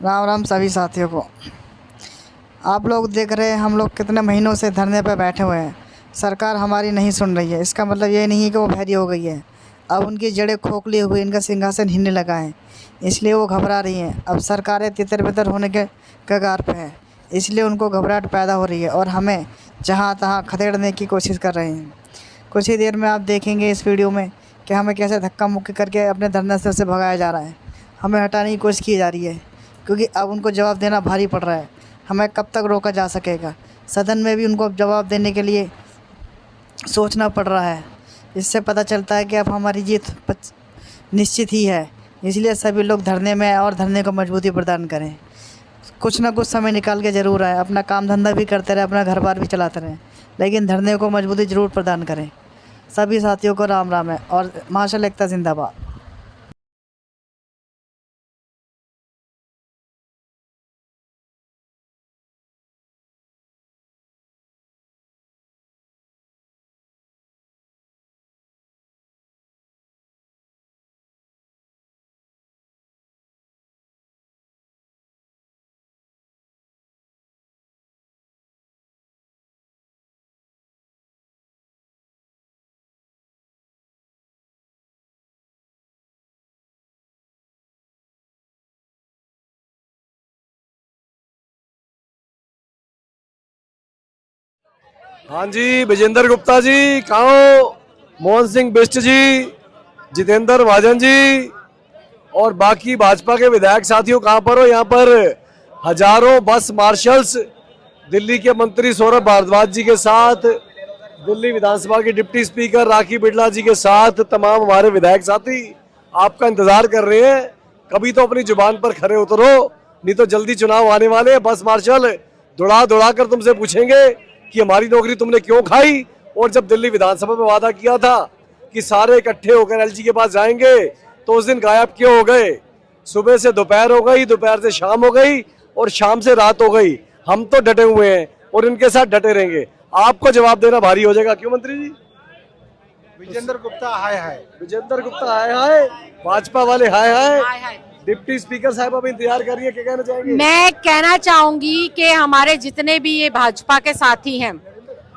राम राम सभी साथियों को। आप लोग देख रहे हैं हम लोग कितने महीनों से धरने पर बैठे हुए हैं। सरकार हमारी नहीं सुन रही है। इसका मतलब ये नहीं है कि वो बहरी हो गई है। अब उनकी जड़ें खोखली हुई, इनका सिंहासन हिलने लगा है, इसलिए वो घबरा रही हैं। अब सरकारें तितर-बितर होने के कगार पे है, इसलिए उनको घबराहट पैदा हो रही है और हमें जहाँ तहाँ खदेड़ने की कोशिश कर रहे हैं। कुछ ही देर में आप देखेंगे इस वीडियो में कि हमें कैसे धक्का मुक्की करके अपने धरने से भगाया जा रहा है। हमें हटाने की कोशिश की जा रही है क्योंकि अब उनको जवाब देना भारी पड़ रहा है। हमें कब तक रोका जा सकेगा? सदन में भी उनको जवाब देने के लिए सोचना पड़ रहा है। इससे पता चलता है कि अब हमारी जीत निश्चित ही है। इसलिए सभी लोग धरने में और धरने को मजबूती प्रदान करें। कुछ ना कुछ समय निकाल के ज़रूर आए, अपना काम धंधा भी करते रहें, अपना घर बार भी चलाते रहें, लेकिन धरने को मजबूती ज़रूर प्रदान करें। सभी साथियों को राम राम है और मार्शल एकता जिंदाबाद। हाँ जी, विजेंद्र गुप्ता जी, कहाँ हो? मोहन सिंह बिष्ट जी, जितेंद्र महाजन जी और बाकी भाजपा के विधायक साथियों कहाँ पर हो? यहाँ पर हजारों बस मार्शल्स दिल्ली के मंत्री सौरभ भारद्वाज जी के साथ, दिल्ली विधानसभा के डिप्टी स्पीकर राखी बिड़ला जी के साथ तमाम हमारे विधायक साथी आपका इंतजार कर रहे हैं। कभी तो अपनी जुबान पर खरे उतरो, नहीं तो जल्दी चुनाव आने वाले हैं। बस मार्शल दौड़ा दौड़ा कर तुमसे पूछेंगे कि हमारी नौकरी तुमने क्यों खाई, और जब दिल्ली विधानसभा में वादा किया था कि सारे इकट्ठे होकर एलजी के पास जाएंगे तो उस दिन गायब क्यों हो गए? सुबह से दोपहर हो गई, दोपहर से शाम हो गई और शाम से रात हो गई। हम तो डटे हुए हैं और इनके साथ डटे रहेंगे। आपको जवाब देना भारी हो जाएगा। क्यों मंत्री जी? विजेंद्र गुप्ता हाय हाय। विजेंद्र गुप्ता हाय हाय, भाजपा वाले हाय हाय। डिप्टी स्पीकर साहब अभी इंतजार कर रही है, क्या कहना चाहेंगे? मैं कहना चाहूंगी कि हमारे जितने भी ये भाजपा के साथी हैं,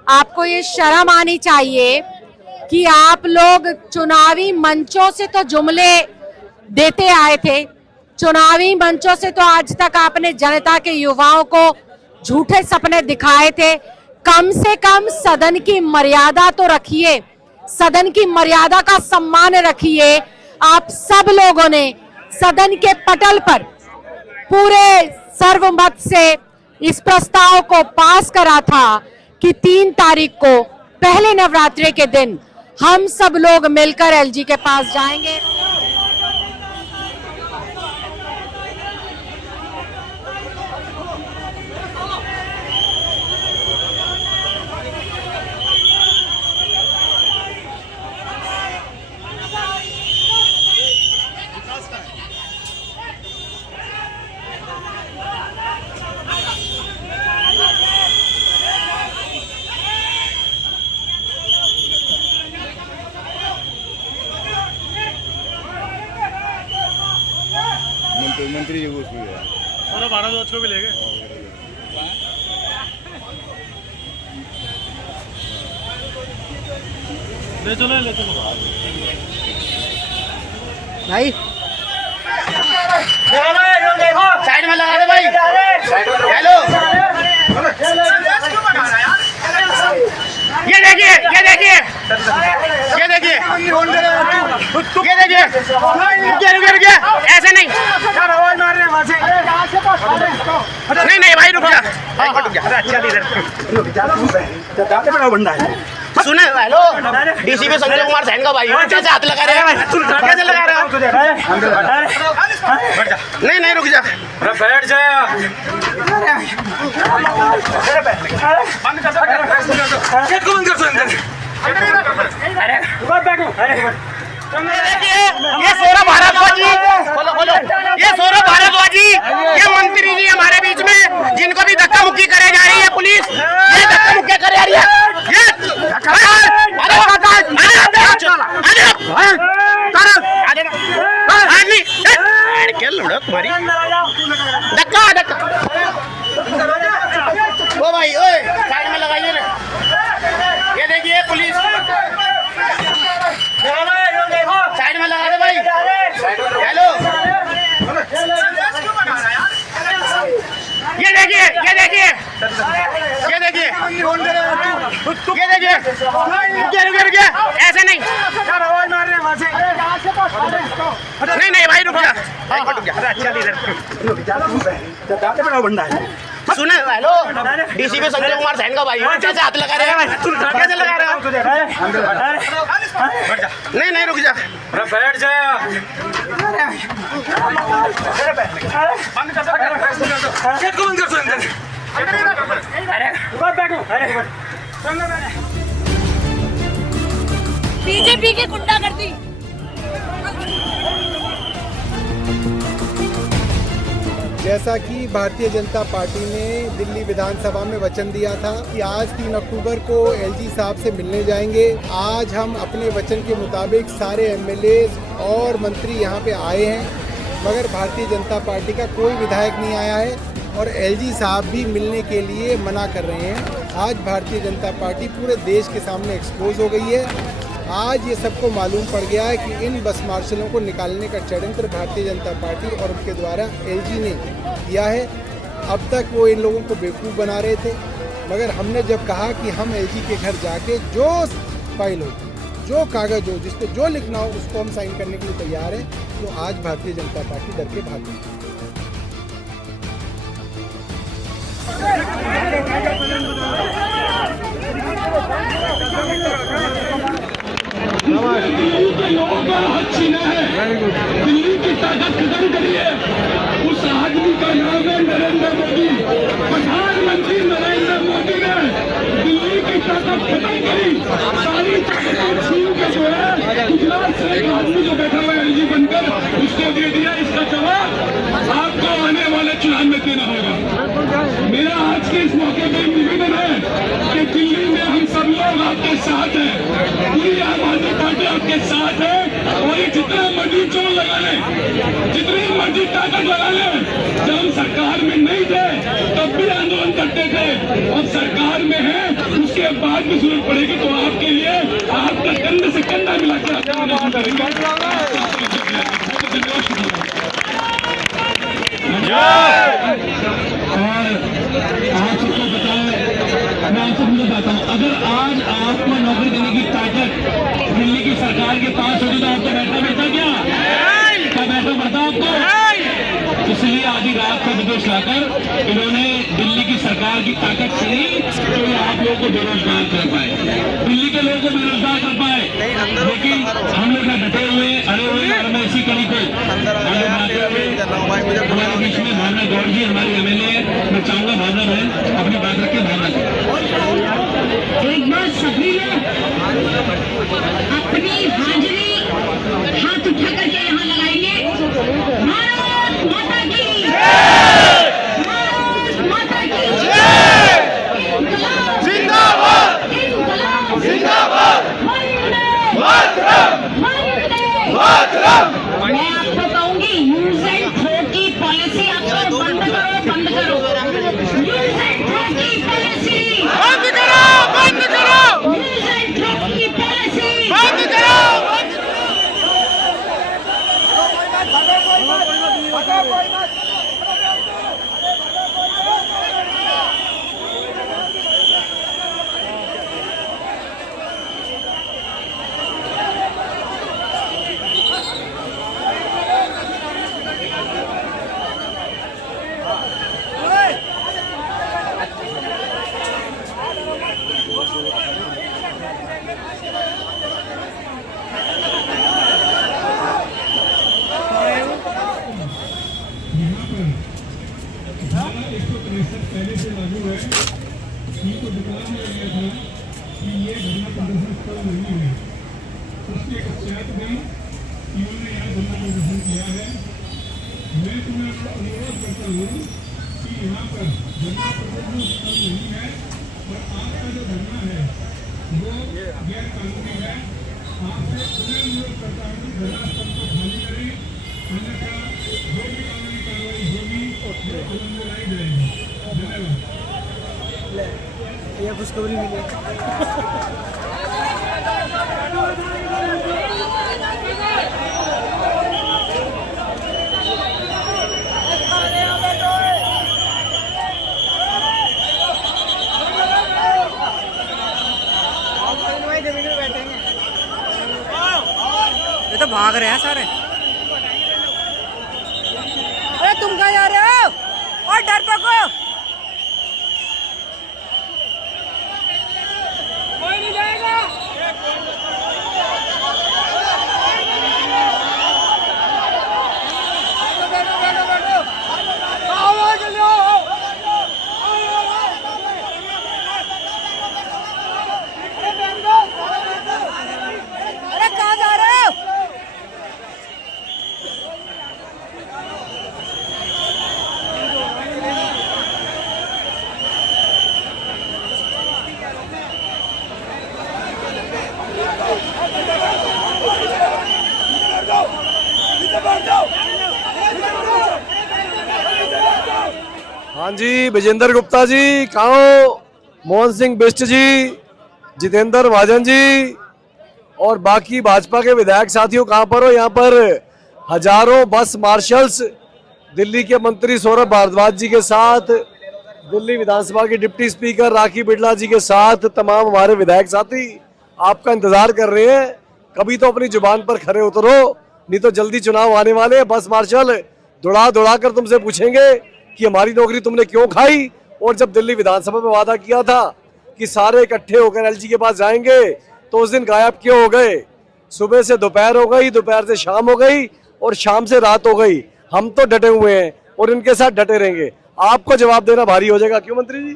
आपको ये शर्म आनी चाहिए कि आप लोग चुनावी मंचों से तो जुमले देते आए थे, चुनावी मंचों से तो आज तक आपने जनता के युवाओं को झूठे सपने दिखाए थे। कम से कम सदन की मर्यादा तो रखिए, सदन की मर्यादा का सम्मान रखिए। आप सब लोगों ने सदन के पटल पर पूरे सर्वमत से इस प्रस्ताव को पास करा था कि 3 तारीख को पहले नवरात्रि के दिन हम सब लोग मिलकर एलजी के पास जाएंगे। मंत्री जी कुछ भी है, सौरभ भारद्वाज को भी ले गए। ले चलो भाई साइड में लगा दे भाई। हेलो, ये देखिए, ये देखिए, ये देखिए, ये देखिए, रुकिए, ऐसे नहीं, नहीं भाई रुक जा। सुने, हेलो, डीसीपी संजय कुमार सैन का भाई हो, कैसे हाथ लगा रहे हैं? कैसे लगा रहे हो? नहीं रुक जा, बैठ जा। बंद कर। ये सौरभ भारद्वाज जी, ये सौरभ भारद्वाज जी, ये मंत्री जी हमारे बीच में, जिनको भी धक्का मुक्की करे जा रही है पुलिस, ये धक्का मुक्की करे जा रही है। ये देखिए, ये देखिए, रुकिए, ऐसे नहीं, नहीं भाई रुक जा। सुने, हेलो, डीसीपी संजय कुमार सैन का भाई हूँ, कैसे हाथ लगा रहे हैं? कैसे लगा रहे हो? नहीं रुक जा, बैठ जा। बंद कर बीजेपी की गुंडागर्दी। जैसा कि भारतीय जनता पार्टी ने दिल्ली विधानसभा में वचन दिया था कि आज 3 अक्टूबर को एलजी साहब से मिलने जाएंगे, आज हम अपने वचन के मुताबिक सारे एमएलए और मंत्री यहाँ पे आए हैं, मगर भारतीय जनता पार्टी का कोई विधायक नहीं आया है और एलजी साहब भी मिलने के लिए मना कर रहे हैं। आज भारतीय जनता पार्टी पूरे देश के सामने एक्सपोज हो गई है। आज ये सबको मालूम पड़ गया है कि इन बस मार्शलों को निकालने का षड्यंत्र भारतीय जनता पार्टी और उनके द्वारा एलजी ने किया है। अब तक वो इन लोगों को बेवकूफ़ बना रहे थे, मगर हमने जब कहा कि हम एलजी के घर जाके जो फाइल हो, जो कागज़ हो, जिस पे जो लिखना हो उसको हम साइन करने के लिए तैयार हैं, तो आज भारतीय जनता पार्टी डर के भाग गई। दिल्ली की ताकत खत्म करिए। उस आदमी का नाम है नरेंद्र मोदी। प्रधानमंत्री नरेंद्र मोदी ने दिल्ली की ताकत खत्म करी, सारी ताकत छीन के जो है गुजरात से एक आदमी जो बैठा हुआ है एलजी बनकर उसको दे दिया। इसका जवाब आपको आने वाले चुनाव में देना होगा। मेरा आज के इस मौके पर निवेदन है कि दिल्ली में हम सब लोग आपके साथ हैं, पूरी आम आदमी पार्टी आपके साथ है और ये जितना मर्जी जोर लगा ले, जितनी मर्जी ताकत लगा ले। जब हम सरकार में नहीं थे तब भी आंदोलन करते थे, अब सरकार में है उसके बाद भी जरूरत पड़ेगी तो आपके लिए आपका कंधे से कंधा मिला के आंदोलन करेंगे। आप सबको बताएं, मैं आप सबको बताता हूँ, अगर आज आपको नौकरी देने की ताकत दिल्ली की सरकार के पास होगी तो आपको बैठना पड़ता क्या बैठना पड़ता आपको? इसलिए आधी रात को विदेश लाकर इन्होंने दिल्ली की सरकार की ताकत छीनी तो ये आप लोगों को बेरोजगार कर पाए, दिल्ली के लोगों को बेरोजगार कर पाए। लेकिन हम लोग डटे हुए अड़े हुए और मैं इसी कड़ी को हमारे बीच में भावना गौड़ जी हमारी एमएलए है, मैं चाहूंगा भावना बहन अपनी बात रख के भावना एक बार सभी लोग अपनी हाजिरी हाथ उठा करके यहाँ लगाएंगे। भारत माता की भारत माता की जिंदाबाद जिंदाबाद मैं आपको कहूंगी यूज एंड थ्रो की पॉलिसी आपको बंद करो यूज एंड थ्रो की पॉलिसी बंद करो यूज एंड थ्रो की पॉलिसी बंद करो। पहले से लागू है, इनको दिखाया गया था कि ये धरना प्रदर्शन स्थल नहीं है। उसके पश्चात में इन्होंने यहाँ धरना प्रदर्शन किया है। मैं तुम्हें अनुरोध करता हूँ कि यहाँ पर धरना प्रदर्शन स्थल नहीं है और आपका जो धरना है वो गैर कानूनी है। आपसे पुनः अनुरोध करता हूँ कि धरना स्थल को खाली करें, अन्यथा जो भी कानूनी कार्रवाई होगी वो कलम में लाई जाएगी। धन्यवाद। ये खुशखबरी मिली। भाग रहे हैं सारे। अरे तुम कहाँ जा रहे हो? और डरपोको कोई नहीं जाएगा। अरे कहाँ जा रहे हो? हाँ जी, विजेंद्र गुप्ता जी, कहाँ हो? मोहन सिंह बिष्ट जी, जितेंद्र महाजन जी और बाकी भाजपा के विधायक साथियों कहाँ पर हो? यहाँ पर हजारों बस मार्शल्स दिल्ली के मंत्री सौरभ भारद्वाज जी के साथ, दिल्ली विधानसभा के डिप्टी स्पीकर राखी बिड़ला जी के साथ तमाम हमारे विधायक साथी आपका इंतजार कर रहे हैं। कभी तो अपनी जुबान पर खरे उतरो, नहीं तो जल्दी चुनाव आने वाले हैं। बस मार्शल दौड़ा दौड़ा कर तुमसे पूछेंगे कि हमारी नौकरी तुमने क्यों खाई, और जब दिल्ली विधानसभा में वादा किया था कि सारे इकट्ठे होकर एलजी के पास जाएंगे तो उस दिन गायब क्यों हो गए? सुबह से दोपहर हो गई, दोपहर से शाम हो गई और शाम से रात हो गई। हम तो डटे हुए हैं और इनके साथ डटे रहेंगे। आपको जवाब देना भारी हो जाएगा। क्यों मंत्री जी?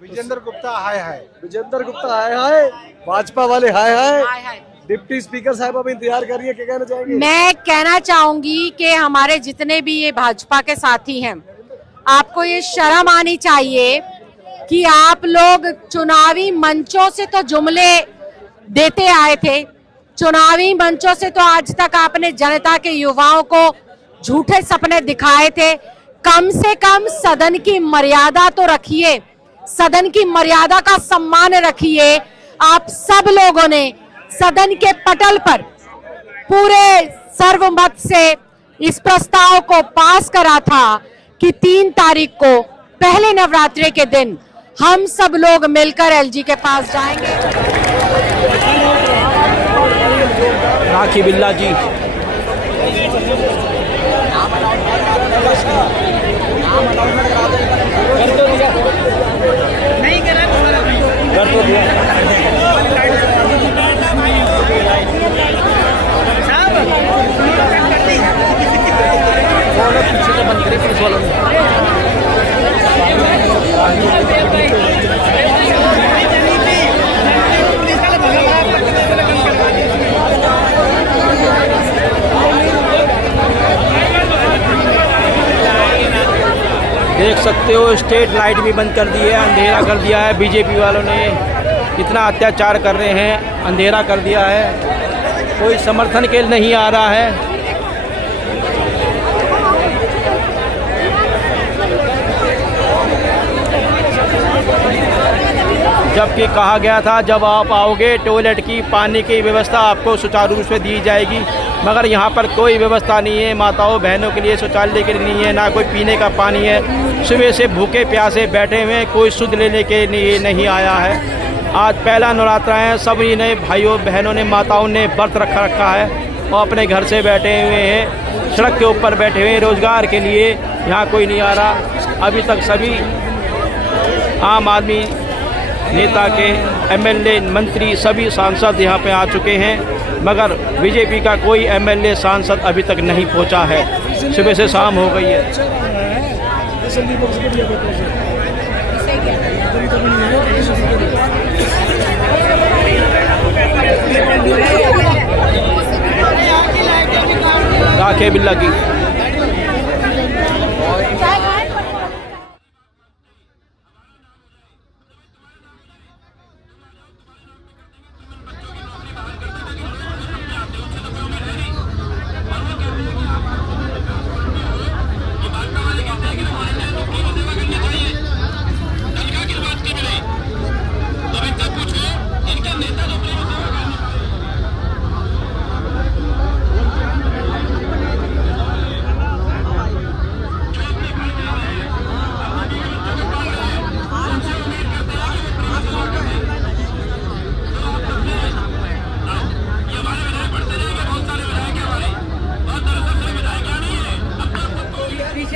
विजेंद्र गुप्ता हाय हाय। विजेंद्र गुप्ता हाय हाय, भाजपा वाले हाय हाय। हाय हाय। डिप्टी स्पीकर साहब अभी इंतजार कर रही है, क्या कहना चाहेंगे? मैं कहना चाहूंगी कि हमारे जितने भी ये भाजपा के साथी हैं, आपको ये शर्म आनी चाहिए कि आप लोग चुनावी मंचों से तो जुमले देते आए थे, चुनावी मंचों से तो आज तक आपने जनता के युवाओं को झूठे सपने दिखाए थे। कम से कम सदन की मर्यादा तो रखिए, सदन की मर्यादा का सम्मान रखिए। आप सब लोगों ने सदन के पटल पर पूरे सर्वमत से इस प्रस्ताव को पास करा था कि 3 तारीख को पहले नवरात्रि के दिन हम सब लोग मिलकर एलजी के पास जाएंगे। राखी बिड़ला जी, देख सकते हो स्ट्रीट लाइट भी बंद कर दी है, अंधेरा कर दिया है। बीजेपी वालों ने इतना अत्याचार कर रहे हैं, अंधेरा कर दिया है, कोई समर्थन के लिए नहीं आ रहा है। जबकि कहा गया था जब आप आओगे टॉयलेट की पानी की व्यवस्था आपको सुचारू रूप से दी जाएगी, मगर यहाँ पर कोई व्यवस्था नहीं है। माताओं बहनों के लिए शौचालय के लिए नहीं है, ना कोई पीने का पानी है। सुबह से भूखे प्यासे बैठे हुए, कोई सुध लेने के लिए नहीं आया है। आज पहला नवरात्रा है, सभी ने भाइयों बहनों ने माताओं ने व्रत रखा है और अपने घर से बैठे हुए हैं, सड़क के ऊपर बैठे हुए हैं रोजगार के लिए। यहाँ कोई नहीं आ रहा। अभी तक सभी आम आदमी नेता के एमएलए मंत्री सभी सांसद यहाँ पे आ चुके हैं, मगर बीजेपी का कोई एमएलए सांसद अभी तक नहीं पहुँचा है। सुबह से शाम हो गई है। राखी बिड़ला की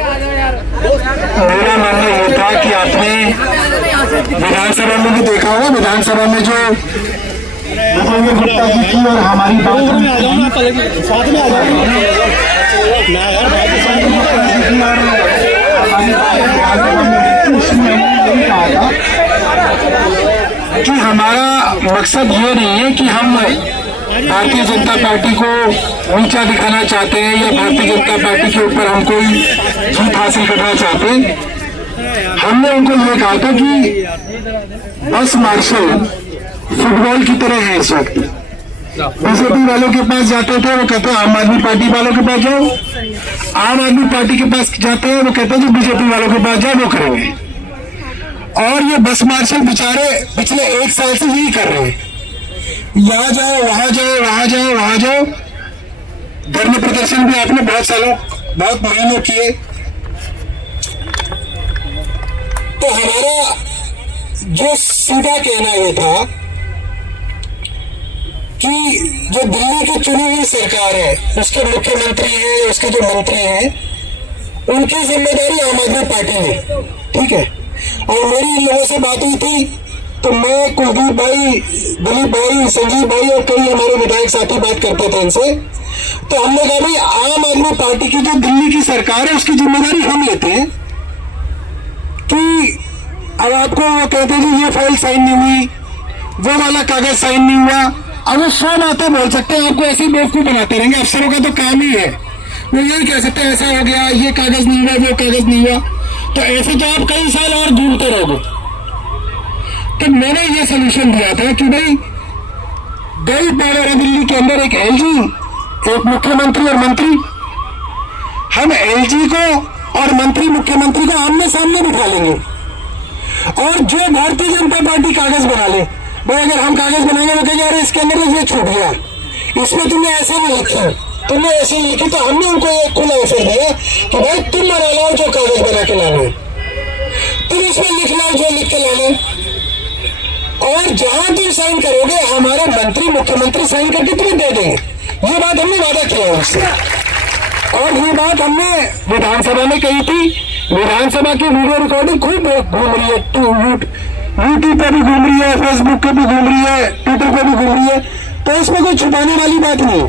मेरा मानना ये था कि आपने विधानसभा में भी देखा होगा, विधानसभा में जो विजेंद्र गुप्ता जी की और हमारी बात कि हमारा मकसद ये नहीं है कि हम भारतीय जनता पार्टी को नीचा दिखाना चाहते हैं या भारतीय जनता पार्टी के ऊपर हम कोई जीत हासिल करना चाहते हैं। हमने उनको ये कहा था कि बस मार्शल फुटबॉल की तरह है इस वक्त। बीजेपी वालों के पास जाते थे, वो कहते हैं आम आदमी पार्टी वालों के पास जाओ। आम आदमी पार्टी के पास जाते हैं, वो कहते हैं जो बीजेपी वालों के पास जाओ वो करेंगे। और ये बस मार्शल बेचारे पिछले 1 साल से यही कर रहे हैं, यहाँ जाओ वहां जाओ वहां जाओ वहां जाओ। धरने प्रदर्शन भी आपने बहुत महीनों किए। तो हमारा जो सीधा कहना यह था कि जो दिल्ली की चुनी हुई सरकार है, उसके मुख्यमंत्री हैं, उसके जो मंत्री हैं, उनकी जिम्मेदारी आम आदमी पार्टी ने, ठीक है। और मेरी इन लोगों से बात हुई थी तो मैं, कुलदीप भाई, दिलीप भाई, संजीव भाई और कई हमारे विधायक साथी बात करते थे इनसे। तो हमने कहा भाई आम आदमी पार्टी की जो दिल्ली की सरकार है उसकी जिम्मेदारी हम लेते हैं कि अब आपको वो कहते हैं ये फाइल साइन नहीं हुई, वो वाला कागज साइन नहीं हुआ। अब वो 100 बातें बोल सकते हैं, आपको ऐसे बेवकूफ बनाते रहेंगे। अफसरों का तो काम ही है, वो यही कह सकते हैं ऐसा हो गया, ये कागज नहीं हुआ, वो कागज नहीं हुआ। तो ऐसे तो आप कई साल और घूमते रहोगे। तो मैंने ये सलूशन दिया था कि भाई गई पावर है दिल्ली के अंदर, एक एलजी, एक मुख्यमंत्री और मंत्री। हम एलजी को और मंत्री मुख्यमंत्री को आमने सामने बिठा लेंगे और जो भारतीय जनता पार्टी कागज बना ले, भाई अगर हम कागज बनाएंगे वो कहेंगे अरे इसके अंदर ये छूट गया, इसमें तुमने ऐसे नहीं लिखा, तुमने ऐसे नहीं लिखी। तो हमने उनको एक खुला अवसर दिया कि भाई तुम बना लो जो कागज बना के लाना है, तुम इसमें लिख लो जो लिख के लाना, और जहां तुम साइन करोगे हमारे मंत्री मुख्यमंत्री साइन करके तुम्हें दे देंगे। ये बात हमने वादा किया उससे, और ये बात हमने विधानसभा में कही थी। विधानसभा की वीडियो रिकॉर्डिंग खूब घूम रही है, यूट्यूब पे भी घूम रही है, फेसबुक पे भी घूम रही है, ट्विटर पे भी घूम रही है। तो इसमें कोई छुपाने वाली बात नहीं है।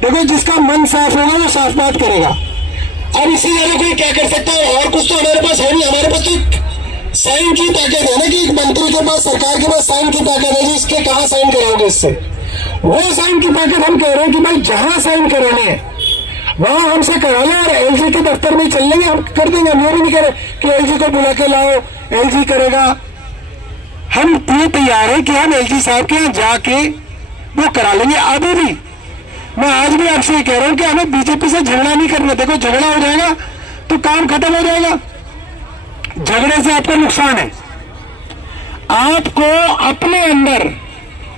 देखो जिसका मन साफ होगा वो साफ बात करेगा। अब इसी वाले कोई क्या कर सकता है, और कुछ तो हमारे पास है नहीं। हमारे पास तो साइन की ताकत है ना, कि एक मंत्री के पास, सरकार के पास साइन की ताकत है, इसके कहाँ साइन कराओगे इससे। वो साइन की ताकत हम कह रहे हैं कि भाई जहां साइन कराने हैं वहां हमसे करा लो, और एलजी के दफ्तर में चल लेंगे, हम कर देंगे। हम ये भी नहीं कह रहे कि एलजी को बुला के लाओ, एलजी करेगा। हम ये तैयार है कि हम एलजी साहब के यहाँ जाके वो करा लेंगे। अभी भी मैं आज भी आपसे ये कह रहा हूं कि हमें बीजेपी से झगड़ा नहीं करना। देखो झगड़ा हो जाएगा तो काम खत्म हो जाएगा, झगड़े से आपको नुकसान है। आपको अपने अंदर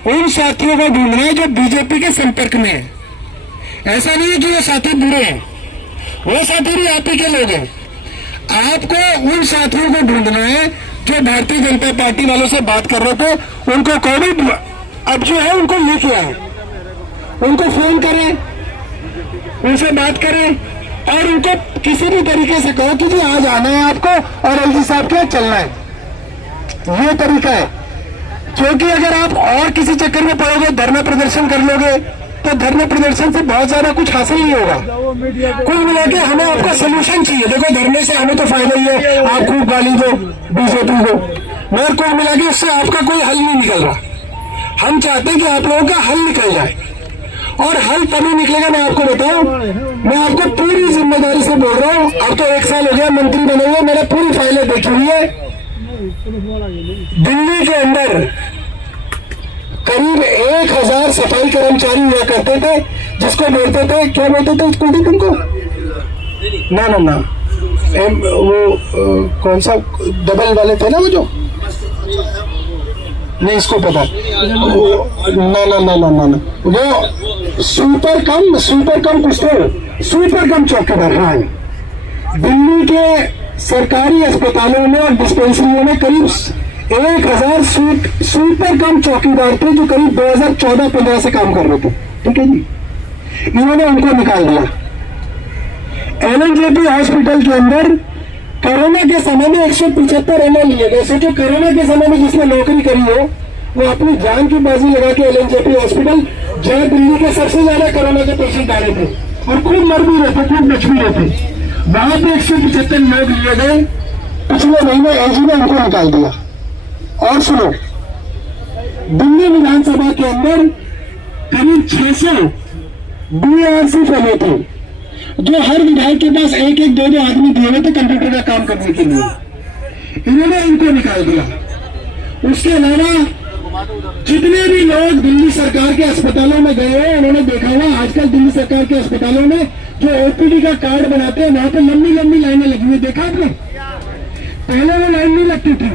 उन साथियों को ढूंढना है जो बीजेपी के संपर्क में है। ऐसा नहीं है कि वो साथी बुरे हैं, वो साथी भी आप ही के लोग हैं। आपको उन साथियों को ढूंढना है जो भारतीय जनता पार्टी वालों से बात कर रहे थे, उनको कोविड अब जो है उनको लेके आए, उनको फोन करें, उनसे बात करें और उनको किसी भी तरीके से कहो कि जी आज आना है आपको और एलजी साहब के यहाँ चलना है। ये तरीका है, क्योंकि अगर आप और किसी चक्कर में पड़ोगे, धरना प्रदर्शन कर लोगे, तो धरना प्रदर्शन से बहुत ज्यादा कुछ हासिल नहीं होगा। कुल मिला के हमें आपका सोल्यूशन चाहिए। देखो धरने से हमें तो फायदा ही है, आप खूब गाली दो बीजेपी को, मगर कुल मिला के इससे आपका कोई हल नहीं निकल रहा। हम चाहते हैं कि आप लोगों का हल निकल जाए, और हल तभी निकलेगा। मैं आपको बताऊं, मैं आपको पूरी जिम्मेदारी से बोल रहा हूं। अब तो 1 साल हो गया मंत्री बने हुए, मैंने पूरी फाइलें देखी हुई है। दिल्ली के अंदर करीब 1000 सफाई कर्मचारी हुआ करते थे, जिसको बोलते थे, क्या बोलते थे कुलदीप उनको, ना वो कौन सा डबल वाले थे ना, वो जो नहीं इसको पता, ना वो सुपर कम पिस्टल, सुपर कम चौकीदार। हाँ, दिल्ली के सरकारी अस्पतालों में और डिस्पेंसरियों में करीब 1000 सुपर कम चौकीदार थे जो करीब 2014-15 से काम कर रहे थे। ठीक है जी, इन्होंने उनको निकाल दिया। LNJP हॉस्पिटल के अंदर कोरोना के समय में 175 ml लिए गए। सोचो कोरोना के समय में जिसने नौकरी करी हो वो अपनी जान की बाजी लगा के LNJP हॉस्पिटल, जहाँ दिल्ली के सबसे ज्यादा कोरोना के पेशेंट आ रहे थे और खूब मर भी रहे थे, खूब बच भी रहे थे, वहां पे 175 लोग लिए गए। पिछले महीने एजी ने उनको निकाल दिया। और सुनो, दिल्ली विधानसभा के अंदर करीब 600 DRC फैले थे, जो हर विधायक के पास एक एक दो दो आदमी दिए हुए थे कंप्यूटर का काम करने के लिए, इन्होंने इनको निकाल दिया। उसके अलावा जितने भी लोग दिल्ली सरकार के अस्पतालों में गए हैं, उन्होंने देखा हुआ आजकल दिल्ली सरकार के अस्पतालों में जो OPD का कार्ड बनाते हैं वहां पर लंबी लंबी लाइनें लगी हुई, देखा आपने? पहले वो लाइन नहीं लगती थी।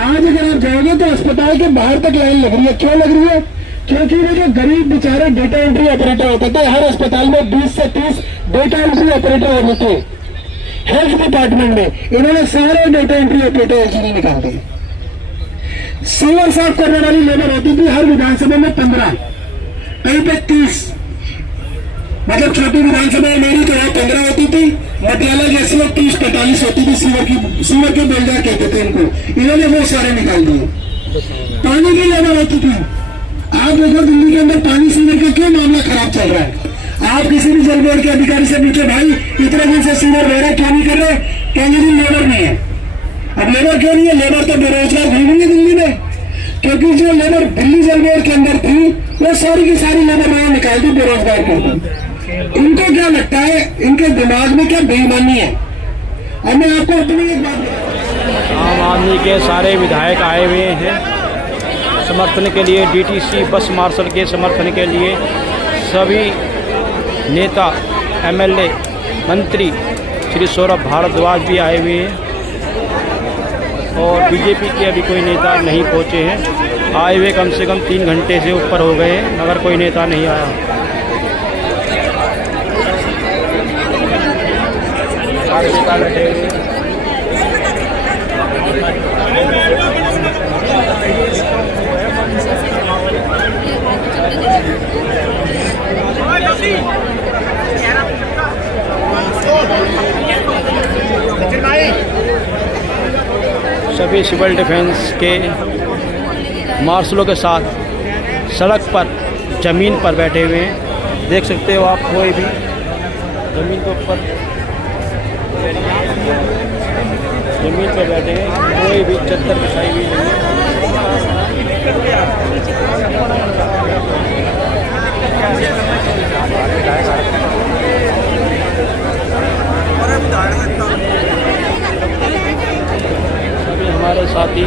आज अगर आप जाओगे तो अस्पताल के बाहर तक लाइन लग रही है। क्यों लग रही है? क्योंकि वो जो गरीब बेचारे डेटा एंट्री ऑपरेटर होते थे, हर अस्पताल में 20 से 30 डेटा एंट्री ऑपरेटर होते थे। हेल्थ डिपार्टमेंट में इन्होंने सारे डेटा एंट्री ऑपरेटर एलजीडी निकाल दिए। सीवर साफ करने वाली लेबर होती थी हर विधानसभा में 15, कहीं पे 30, मतलब छोटी विधानसभा मेरी तो 15 होती थी, मटियाला जैसी 30-45 होती थी। सीवर के बेलदार कहते थे इनको, इन्होंने वो सारे निकाल दिए। पानी की लेबर होती थी। आप देखो दिल्ली के अंदर पानी सीवर का क्यों मामला खराब चल रहा है। आप किसी भी जल बोर्ड के अधिकारी से पूछे, भाई इतने दिन से सीवर बह रहा क्यों नहीं कर रहे? कहेंगे जी लेबर नहीं है। अब लेबर क्यों नहीं है? लेबर तो बेरोजगार हुई नहीं दिल्ली में, क्योंकि जो लेबर दिल्ली जल बोर्ड के अंदर थी वो सारी की सारी लेबर वहां निकाल दी बेरोजगार करके। इनको क्या लगता है, इनके दिमाग में क्या बेईमानी है? और मैं आपको अपनी एक बात बताऊं, आम आदमी के सारे विधायक आए हुए हैं समर्थन के लिए, DTC बस मार्शल के समर्थन के लिए सभी नेता, MLA, मंत्री श्री सौरभ भारद्वाज भी आए हुए हैं और बीजेपी के अभी कोई नेता नहीं पहुंचे हैं। आए हुए कम से कम 3 घंटे से ऊपर हो गए हैं मगर कोई नेता नहीं आया। सभी सिविल डिफेंस के मार्शलों के साथ सड़क पर ज़मीन पर बैठे हुए हैं। देख सकते हो आप, कोई भी ज़मीन के ऊपर ज़मीन पर बैठे हैं, कोई भी चद्दर बिछाई हुई नहीं है। हमारे साथी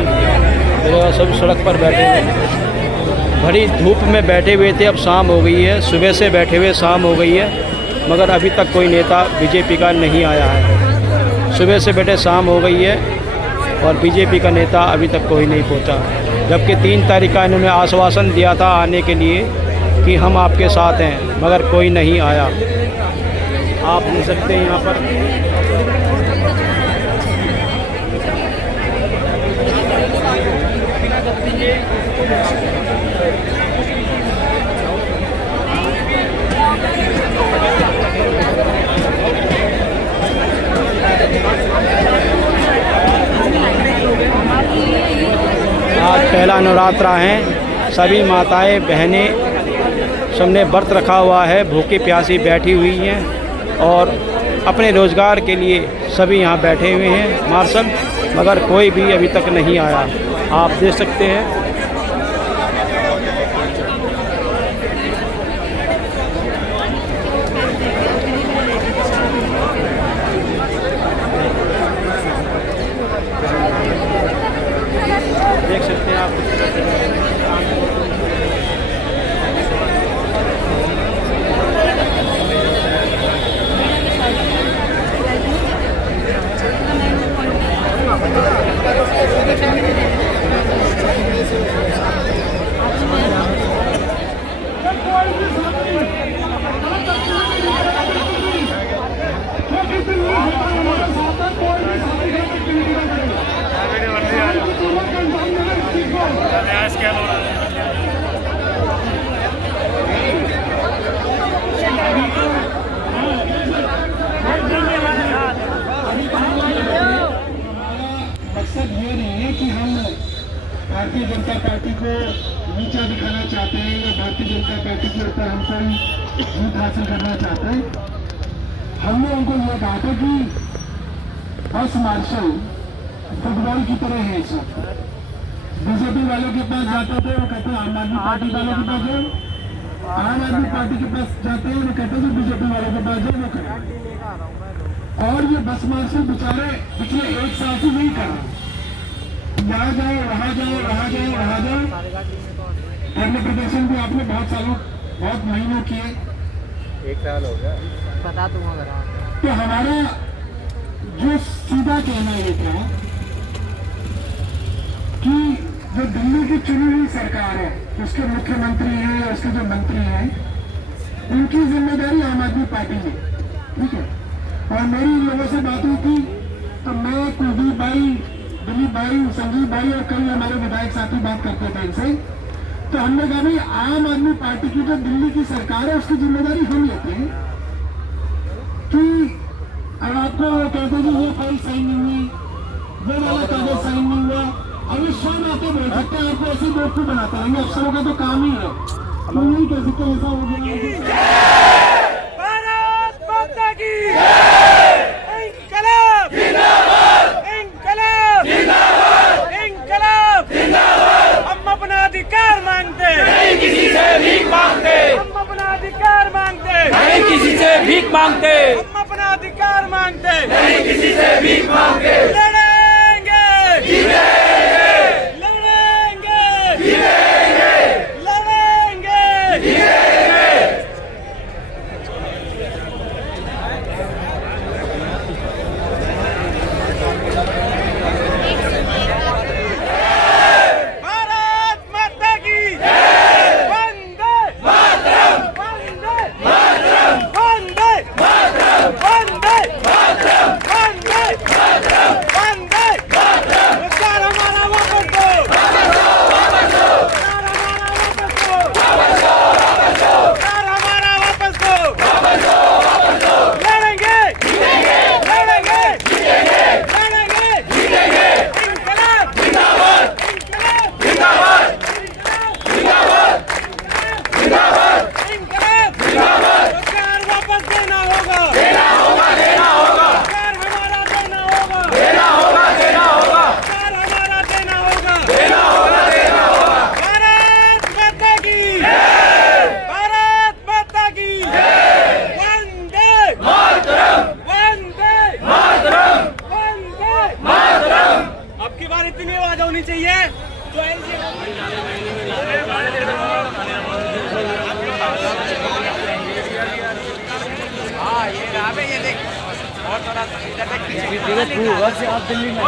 सब सड़क पर बैठे हुए, भरी धूप में बैठे हुए थे। अब शाम हो गई है, सुबह से बैठे हुए शाम हो गई है मगर अभी तक कोई नेता बीजेपी का नहीं आया है। सुबह से बैठे शाम हो गई है और बीजेपी का नेता अभी तक कोई नहीं पहुंचा, जबकि 3 तारीख का इन्होंने आश्वासन दिया था आने के लिए कि हम आपके साथ हैं, मगर कोई नहीं आया। आप देख सकते हैं यहाँ पर आज पहला नवरात्रा है। सभी माताएं बहनें सबने व्रत रखा हुआ है, भूखी प्यासी बैठी हुई हैं और अपने रोज़गार के लिए सभी यहाँ बैठे हुए हैं मार्शल, मगर कोई भी अभी तक नहीं आया। आप देख सकते हैं भारतीय जनता पार्टी को नीचा दिखाना चाहते हैं या भारतीय जनता पार्टी के ऊपर हम कोई जीत हासिल करना चाहते हैं। हमने उनको यह कहा था कि बस मार्शल फुटबॉल की तरह है सब। बीजेपी वालों के पास जाते थे वो कहते आम आदमी पार्टी वालों के पास जाओ, आम आदमी पार्टी के पास जाते हैं वो कहते हैं बीजेपी वालों के पास जाओ, वो करें। और ये बस मार्शल बेचारे पिछले 1 साल से नहीं कर रहे, यहाँ जाओ वहाँ जाओ वहाँ जाओ वहाँ जाओ। धरने प्रदर्शन भी आपने बहुत महीनों किए, 1 साल हो गया, बता दूंगा। तो हमारा जो सीधा कहना ये था कि जो दिल्ली की चुनी हुई सरकार है, उसके मुख्यमंत्री हैं, उसके जो मंत्री हैं, उनकी जिम्मेदारी आम आदमी पार्टी में, ठीक है। और मेरी इन लोगों से बात हुई थी तो मैं, कुलदीप भाई, दिलीप भाई, संजीव भाई और कई हमारे विधायक साथी बात करते थे इनसे, तो हमने कहा भाई आम आदमी पार्टी की जो दिल्ली की सरकार है उसकी जिम्मेदारी हम लेते हैं कि अब आपको वो कहते हैं कि ये फाइल साइन नहीं हुई, वो वाला कागज साइन नहीं हुआ, अब इस शो में आते बोल सकते हैं, आपको ऐसे बेवकूफ बनाते रहेंगे। अफसरों का तो काम ही है, तो नहीं कह सकते ऐसा हो गया। भारत माता की इंकलाब जिंदाबाद, इंकलाब जिंदाबाद, इंकलाब जिंदाबाद। हम अपना अधिकार मांगते नहीं, किसी से भीख मांगते। हम अपना अधिकार मांगते नहीं, किसी से भीख मांगते। हम अपना अधिकार मांगते नहीं, किसी से भीख मांगते। लड़ेंगे जीतेंगे, लड़ेंगे जीतेंगे, लड़ेंगे जीतेंगे। भारत माता की वंदे मातरम, वंदे मातरम, वंदे मातरम, वंदे मातरम, वंदे मातरम, वंदे मातरम। सरकार हमारा वापस दो, वापस दो, वापस दो। सरकार हमारा वापस दो, वापस दो, वापस दो। सरकार हमारा वापस दो, वापस दो, वापस दो। लड़ेंगे जीतेंगे, लड़ेंगे जीतेंगे, लड़ेंगे जीतेंगे। इंकलाब जिंदाबाद, इंकलाब जिंदाबाद, इंकलाब जिंदाबाद, जिंदाबाद, इंकलाब जिंदाबाद। सरकार वापस देना होगा, देना होगा, देना होगा। सरकार हमारा देना होगा, देना होगा, देना होगा। सरकार हमारा देना होगा, देना होगा, देना होगा। भारत माता की जय, भारत माता की जय। वंदे मातरम, वंदे मातरम, वंदे मातरम। अब की बार इतनी आवाज होनी चाहिए तो हाँ ये रहा है, ये देख और थोड़ा इधर देख पीछे आप दिल्ली में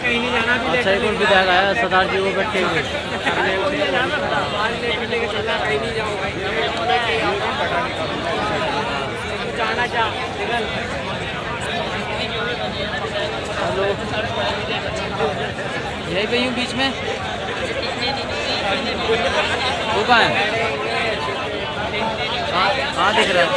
कहीं नहीं जाना भी। अच्छा एक और विधायक आया सरदार जी, वो बैठे हुए। कहीं नहीं जाओ भाई, जाना जा। हेलो, यही पे यूँ बीच में वो कहाँ है? हाँ दिख रहा है।